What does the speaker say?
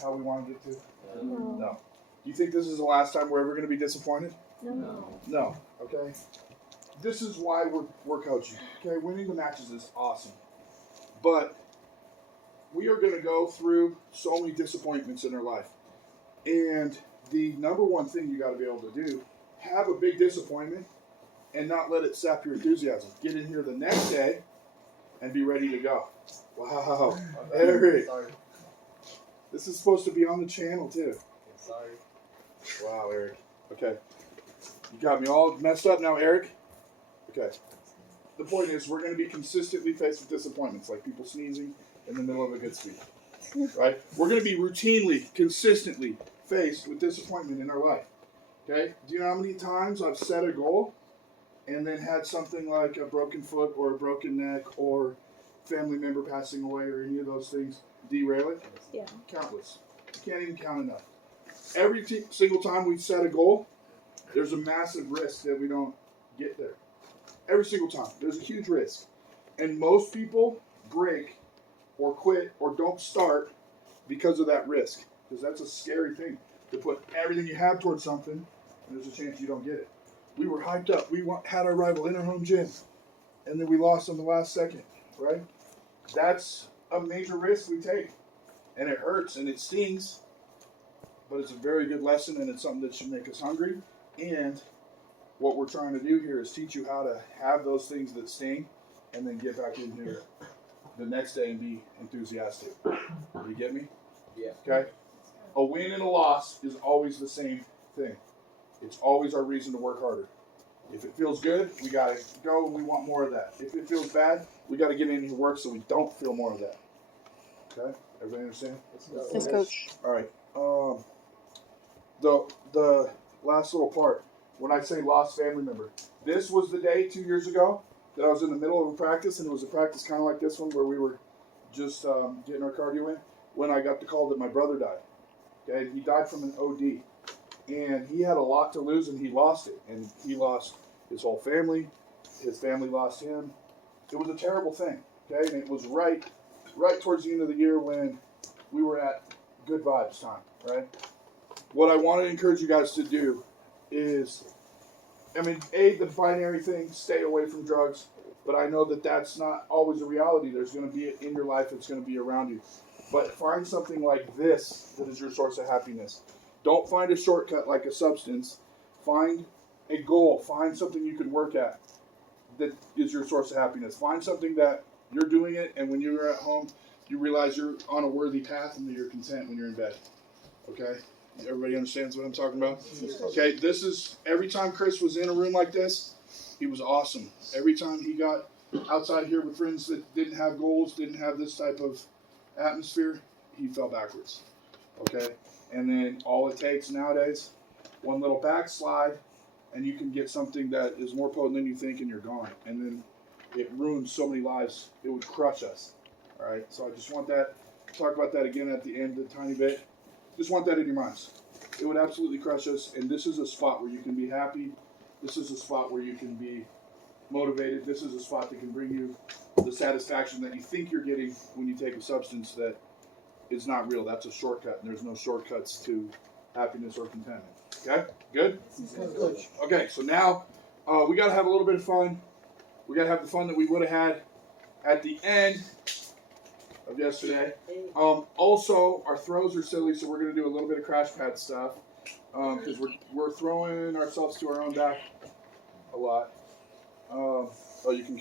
how we wanted it to? No. No. Do you think this is the last time we're ever going to be disappointed? No. No. Okay. This is why we're coaching. Okay, winning the matches is awesome, but we are going to go through so many disappointments in our life, and the number one thing you got to be able to do: have a big disappointment and not let it sap your enthusiasm. Get in here the next day and be ready to go. Wow, Eric. Sorry. This is supposed to be on the channel too. Sorry. Wow, Eric. Okay. You got me all messed up now, Eric. Okay. The point is, we're going to be consistently faced with disappointments, like people sneezing in the middle of a good speech. Right? We're going to be routinely, consistently faced with disappointment in our life. Okay? Do you know how many times I've set a goal and then had something like a broken foot or a broken neck or family member passing away or any of those things derail it? Yeah. Countless. You can't even count enough. Every single time we set a goal, there's a massive risk that we don't get there. Every single time. There's a huge risk. And most people break or quit or don't start because of that risk. Because that's a scary thing. To put everything you have towards something, and there's a chance you don't get it. We were hyped up. We had our rival in our home gym. And then we lost on the last second. Right? That's a major risk we take. And it hurts and it stings. But it's a very good lesson, and it's something that should make us hungry. And what we're trying to do here is teach you how to have those things that sting and then get back in here the next day and be enthusiastic. You get me? Yeah. Okay? A win and a loss is always the same thing. It's always our reason to work harder. If it feels good, we got to go and we want more of that. If it feels bad, we got to get in here work so we don't feel more of that. Okay? Everybody understand? Yes, Coach. All right. The last little part, when I say lost family member, this was the day 2 years ago that I was in the middle of a practice, and it was a practice kind of like this one where we were just getting our cardio in, when I got the call that my brother died. Okay, he died from an OD, and he had a lot to lose, and he lost it, and he lost his whole family. His family lost him. It was a terrible thing. Okay, and it was right towards the end of the year when we were at good vibes time. Right. What I want to encourage you guys to do is, the binary thing, stay away from drugs, but I know that that's not always a reality. There's going to be it in your life. It's going to be around you. But find something like this that is your source of happiness. Don't find a shortcut like a substance. Find a goal. Find something you can work at that is your source of happiness. Find something that you're doing it, and when you're at home, you realize you're on a worthy path and that you're content when you're in bed. Okay? Everybody understands what I'm talking about? Okay, this is, every time Chris was in a room like this, he was awesome. Every time he got outside here with friends that didn't have goals, didn't have this type of atmosphere, he fell backwards. Okay? And then all it takes nowadays, one little backslide, and you can get something that is more potent than you think, and you're gone. And then it ruins so many lives. It would crush us. All right? So I just want that, talk about that again at the end a tiny bit. Just want that in your minds. It would absolutely crush us, and this is a spot where you can be happy. This is a spot where you can be motivated. This is a spot that can bring you the satisfaction that you think you're getting when you take a substance that is not real. That's a shortcut, and there's no shortcuts to happiness or contentment. Okay? Good? Okay, so now we got to have a little bit of fun. We got to have the fun that we would have had at the end of yesterday. Also, our throws are silly, so we're going to do a little bit of crash pad stuff because we're throwing ourselves to our own back a lot. You can